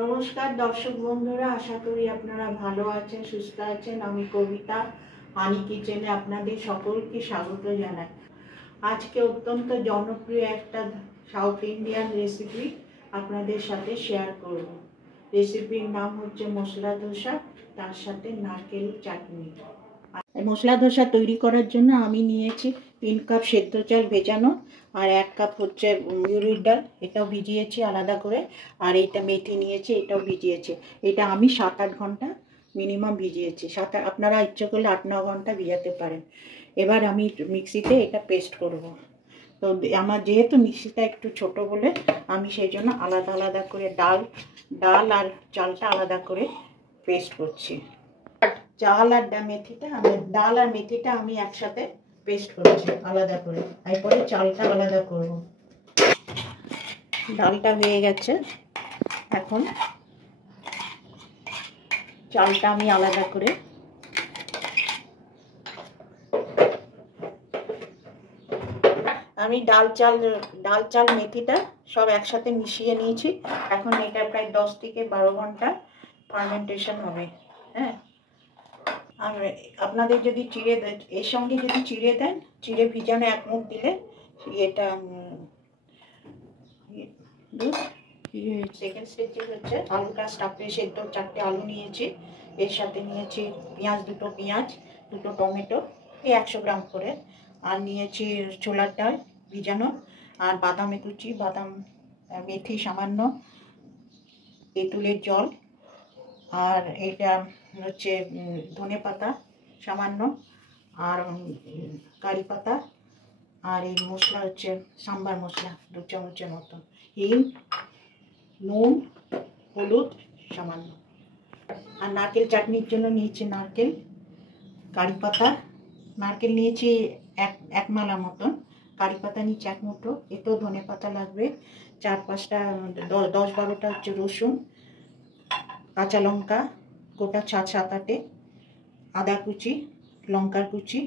নমস্কার দর্শক বন্ধুরা, আশা করি আপনারা ভালো আছেন, সুস্থ আছেন। আমি কবিতা হানি কিচেনে আপনাদের সকলকে স্বাগত জানাই। আজকে অত্যন্ত জনপ্রিয় একটা সাউথ ইন্ডিয়ান রেসিপি আপনাদের সাথে শেয়ার করব। রেসিপির নাম হচ্ছে মশলা ধোসা, তার সাথে নারকেল চাটনি। মশলা ধোসা তৈরি করার জন্য আমি নিয়েছি 3 কাপ সেদ্ধ চাল ভেজানো, আর 1 কাপ হচ্ছে মুড়ির ডাল, এটাও ভিজিয়েছি আলাদা করে। আর এইটা মেথি নিয়েছি, এটাও ভিজিয়েছি। এটা আমি 7-8 ঘন্টা মিনিমাম ভিজিয়েছি। আপনারা ইচ্ছে করলে 8-9 ঘন্টা ভিজাতে পারেন। এবার আমি মিক্সিতে এটা পেস্ট করব। তো আমার যেহেতু মিক্সিটা একটু ছোট বলে আমি সেই জন্য আলাদা আলাদা করে ডাল আর চালটা আলাদা করে পেস্ট করছি। ডাল আর মেথিটা আমি একসাথে পেস্ট করছি আলাদা করে, এরপরে চালটা আলাদা করব। ডালটা হয়ে গেছে, এখন চালটা আমি আলাদা করে ডাল চাল মেথিটা সব একসাথে মিশিয়ে নিয়েছি। এখন এটা প্রায় 10 থেকে 12 ঘন্টা ফার্মেন্টেশন হবে। হ্যাঁ, আর আপনাদের যদি এর সঙ্গে যদি চিড়ে দেন, চিড়ে ভিজানো 1 মুঠ দিলে এটা সেকেন্ড স্টেজে হচ্ছে আলুটা স্টাফে সেদ্ধ। 4টে আলু নিয়েছি, এর সাথে নিয়েছি দুটো পেঁয়াজ, 2টো টমেটো, এই 100 গ্রাম করে। আর নিয়েছি ছোলার ডাল ভিজানো, আর বাদামে কুচি, মেথি সামান্য, তেঁতুলের জল, আর এটা হচ্ছে ধনে পাতা সামান্য, আর কারি পাতা, আর এই মশলা হচ্ছে সাম্বার মশলা 2 চামচের মতো, হিং, নুন, হলুদ সামান্য। আর নারকেল চাটনির জন্য নিয়েছি নারকেল, কারি পাতা, নারকেল নিয়েছি এক মালা মতন, কারি পাতা নিয়েছি 1 মুঠো, এতেও ধনে পাতা লাগবে, 4-5টা 10-12টা হচ্ছে রসুন, কাঁচা লঙ্কা গোটা 7-8টে, আদা কুচি, লঙ্কার কুচি,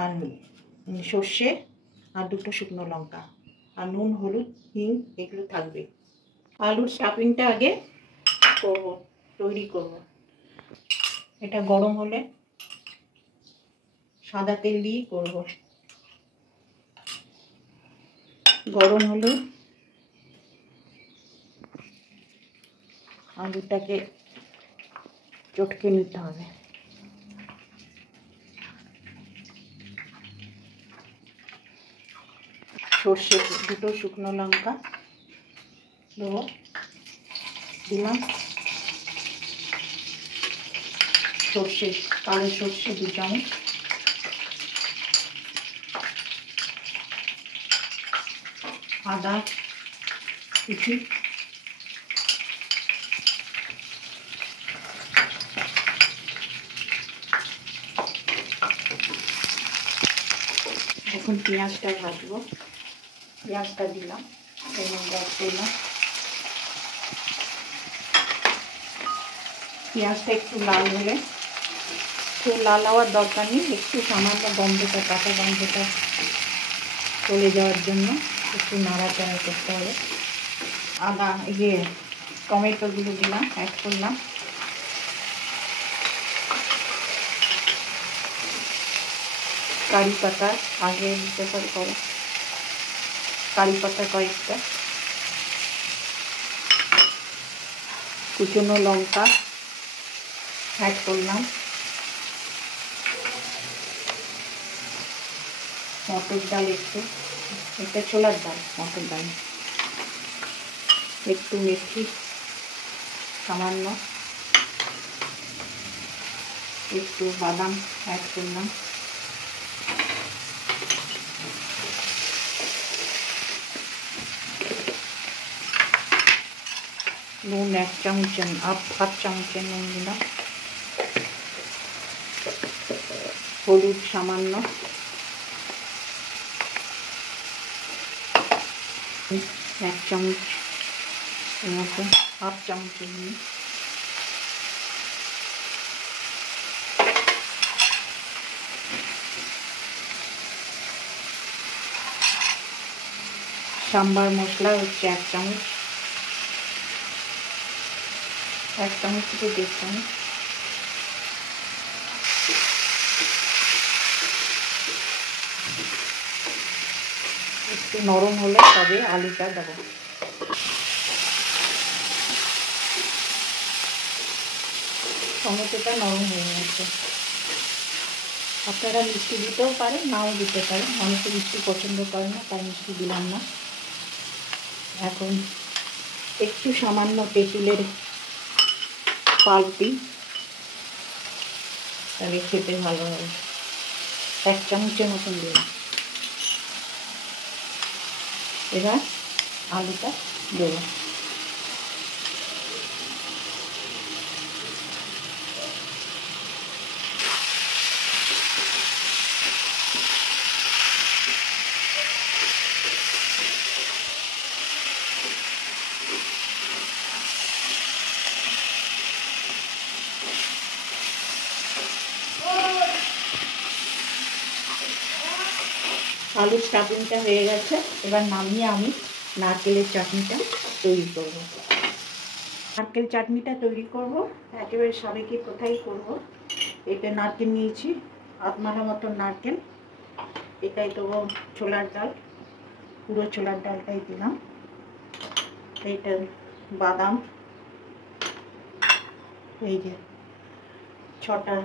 আর সর্ষে, আর 2টো শুকনো লঙ্কা, আর নুন, হলুদ, হিং এগুলো থাকবে। আলুর স্টাফিংটা আগে তৈরি করব। এটা গরম হলে সাদা তেল দিয়ে করব। গরম হলে আলুটাকে চটকে নিতে হবে। সর্ষে 2টো শুকনো লঙ্কা দিলাম, কালো সর্ষে 2 চামচ, আদা কুচি, এখন পেঁয়াজটা ভাজবো। পেঁয়াজটা দিলাম, পেঁয়াজটা একটু লাল হলে, খুব লাল হওয়ার দরকার নেই, একটু সামান্য কাঁচা গন্ধটা চলে যাওয়ার জন্য একটু নাড়াচাড়া করতে হবে। টমেটোগুলো দিলাম, অ্যাড করলাম। কারি পাতা আগে দিতে পারে, কারি পাতা কয়েকটা, কুচনো লঙ্কা অ্যাড করলাম, মটর ডাল এটা ছোলার ডাল, মটর ডাল, একটু মেথি সামান্য, একটু বাদাম অ্যাড করলাম, নুন 1 চামচের হাফ চামচের নুন দিলাম, হলুদ সামান্য, 1 চামচ মতো, হাফ চামচের নুন, সাম্বার মশলা হচ্ছে 1 চামচ, 1 চামচ থেকে 1.5 চামচ। একটু নরম হলে তবে আলুটা দেবো। টমেটোটা নরম হয়ে গেছে। আপনারা মিষ্টি দিতেও পারেন, নাও দিতে পারেন। অনেকে মিষ্টি পছন্দ করে না, তাই মিষ্টি দিলাম না। এখন একটু সামান্য তেঁতুলের পাল্প দিই, তাহলে খেতে ভালো হবে। 1 চামচের মতন দিলাম। এবার আলুটা দেবো। আলুর স্টাফিংটা হয়ে গেছে। এবার নামিয়ে আমি নারকেলের চাটনিটা তৈরি করব। নারকেল চাটনিটা তৈরি করব একেবারে সাবেকি কোথায় করব। এটা নারকেল নিয়েছি, আধমালা মতন নারকেল। এটাই দেবো ছোলার ডাল, পুরো ছোলার ডালটাই দিলাম। এইটা বাদাম, এই যে 6টা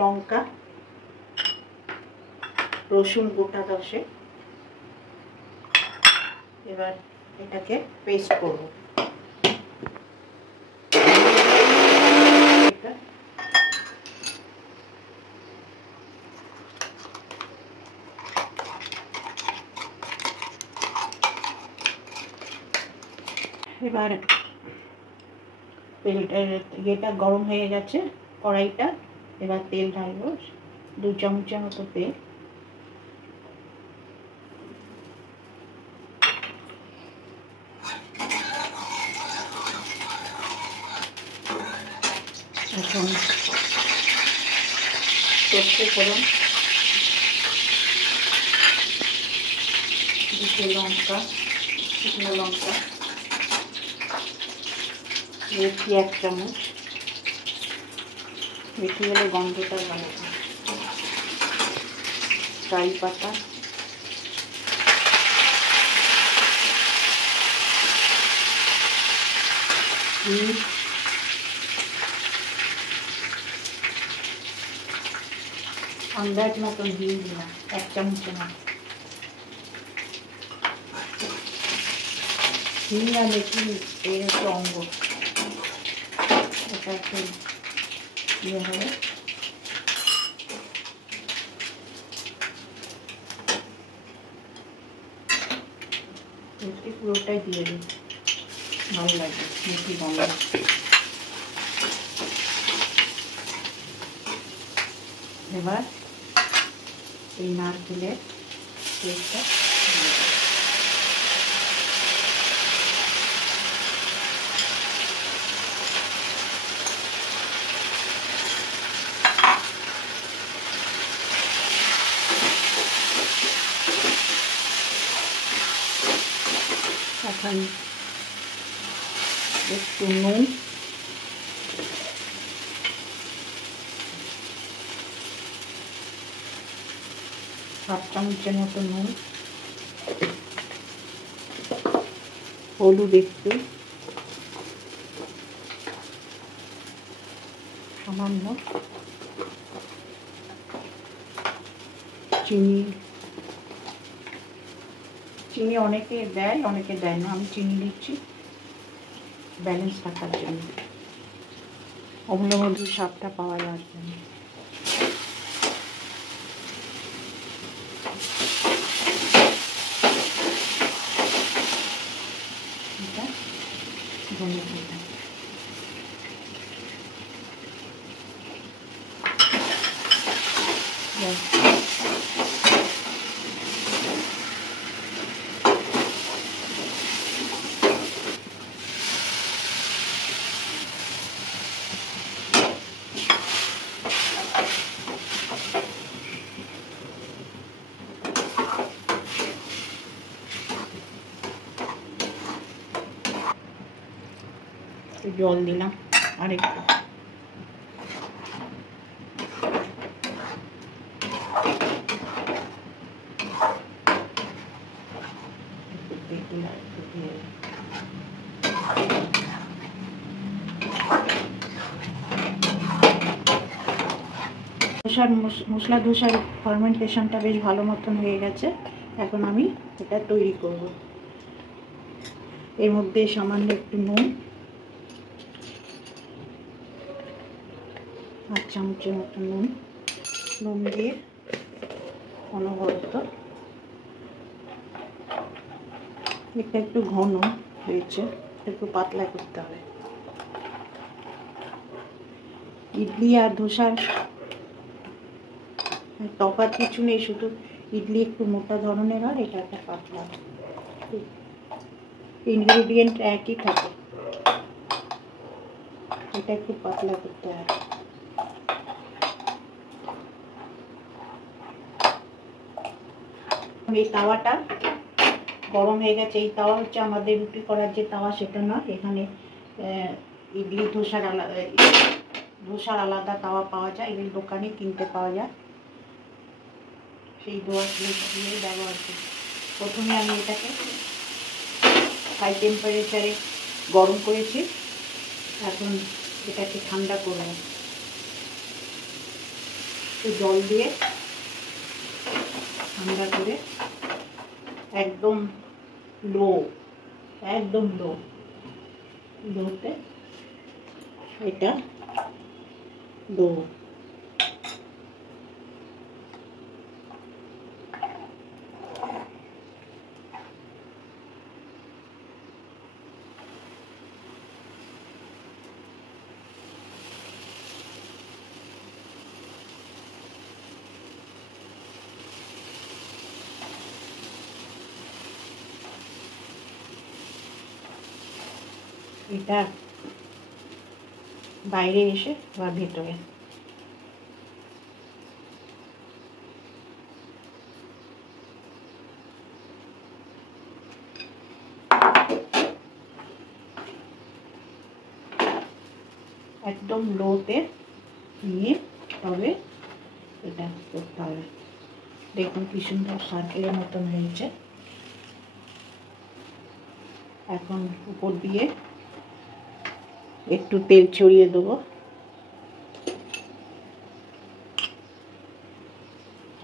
লঙ্কা, রসুন গোটা 10। এবার এটাকে পেস্ট করব। এবার তেলটা গরম হয়ে গেছে, কড়াইটা। এবার তেল ঢালবো, 2 চামচের মতো তেল। এখন সর্ষে ফোড়ন, 2 লঙ্কা, শুকনো লঙ্কা, মেথি 1 চামচ। মেথি হলে গন্ধটা ভালো হয়। কারি পাতা, ঘি, আন্দাজ মতন দিয়ে দিলাম 1 চামচের মতো। ঘি আর মেথি এর একটু অঙ্গ, এটা একটু ইয়ে হবে। মেথি পুরোটাই দিয়ে দিই, ভালো লাগে মেথি গন্ধ। এবার এই নারকেলের পেস্টটা এখন একটু নুন, হাফ চামচের মতো নুন, হলুদ একটু, সামান্য চিনি। চিনি অনেকে দেয়, অনেকে দেয় না। আমি চিনি দিচ্ছি ব্যালেন্স থাকার জন্য, অম্লমধুর স্বাদটা পাওয়া যাওয়ার জন্য। এটা ধনে পাতা, একটু জল দিলাম আর একটু। ধোসার মশলা ধোসার ফার্মেন্টেশনটা বেশ ভালো মতন হয়ে গেছে। এখন আমি এটা তৈরি করব। এর মধ্যে সামান্য একটু নুন, 8 চামচের মতো নুন দিয়ে অনবরত, এটা একটু ঘন হয়েছে, একটু পাতলা করতে হবে। ইডলি আর ধোসার তফাৎ কিছু নেই, শুধু ইডলি একটু মোটা ধরনের হয়, এটা একটা পাতলা। ইনগ্রেডিয়েন্ট একই থাকে, এটা একটু পাতলা করতে হবে। এই তাওয়াটা গরম হয়ে গেছে। এই তাওয়া হচ্ছে আমাদের রুটি করার যে তাওয়া, সেটা না। এখানে ইডলি ধোসার আলাদা তাওয়া পাওয়া যায়, এগুলো দোকানে কিনতে পাওয়া যায়। সেই দোয়া দিয়ে ব্যবহার করি। প্রথমে আমি এটাকে হাই টেম্পারেচারে গরম করেছি, এখন এটাকে ঠান্ডা করব। একটু জল দিয়ে ঠান্ডা করে একদম লোতে এটা দেবো। এটা বাইরে এসে বা ভেতরে একদম লোতে নিয়ে তবে এটা করতে হবে। দেখুন কি সুন্দর সার্কেলের মতন হয়েছে। এখন উপর দিয়ে একটু তেল ছড়িয়ে দেবো,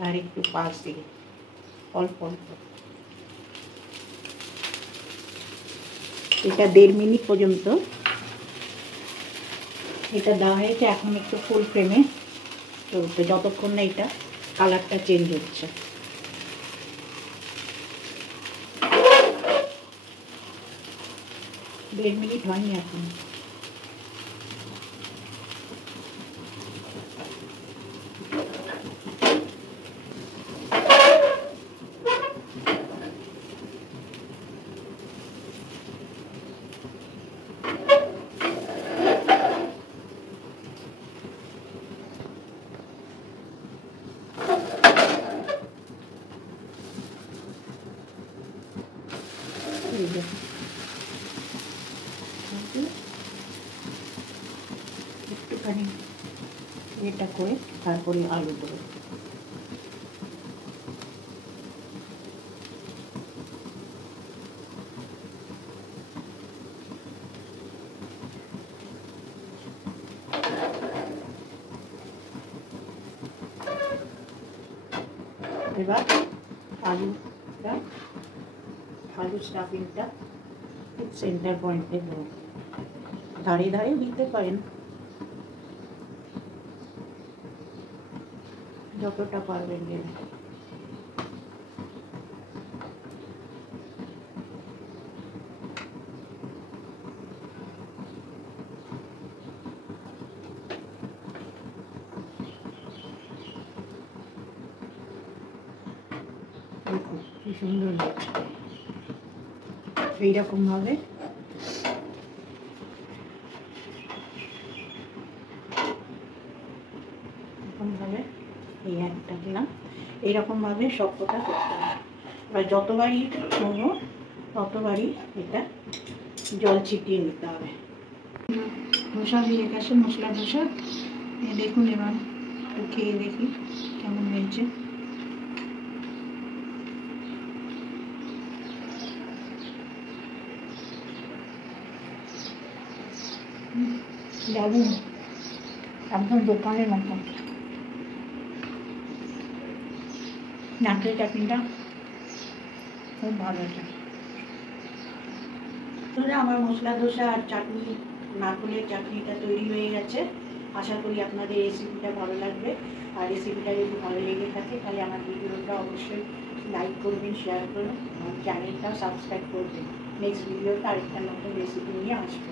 আর একটু পাশ দিয়ে অল্প অল্প। এটা 1.5 মিনিট পর্যন্ত এটা দেওয়া হয়েছে। এখন একটু ফুল ফ্লেমে চলছে, যতক্ষণ না এটা কালারটা চেঞ্জ হচ্ছে। দেড় মিনিট হয়নি এখন। একটুখানি এটা করে তারপরে আলু দেবো। এবার আলু স্টাফিংটা সেন্টার পয়েন্টে দেবো। ধারে ধারে দিতে পারেন, যতটা পারবেন দেবেন। কি সুন্দর লাগছে। এইরকম ভাবে এই একটা দিলাম। এইরকম ভাবে সবকটা করতে হবে। এবার যতবারই করবো ততবারই এটা জল ছিটিয়ে নিতে হবে। ধোসা হয়ে গেছে, মশলা ধোসা। দেখুন এবার খেয়ে দেখি কেমন হয়েছে। দারুণ, একদম দোকানের মতো। নারকেল চাটনিটা খুব ভালো হয়েছে। আমার মশলা ধোসা আর চাটনি, নারকেলের চাটনিটা তৈরি হয়ে গেছে। আশা করি আপনাদের রেসিপিটা ভালো লাগবে। আর রেসিপিটা যদি ভালো লেগে থাকে তাহলে আমার ভিডিওটা অবশ্যই লাইক করবেন, শেয়ার করবেন, আমার চ্যানেলটা সাবস্ক্রাইব করবেন। নেক্সট ভিডিওতে আরেকটা নতুন রেসিপি নিয়ে আসবো।